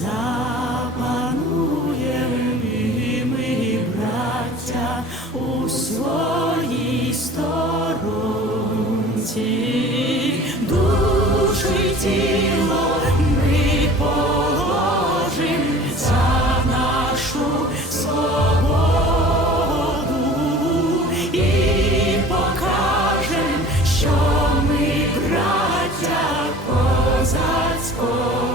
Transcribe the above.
запануєм і ми, браття, у своїй сторонці, душу тіло ми положим за нашу свободу і покажем, що ми браття козацького.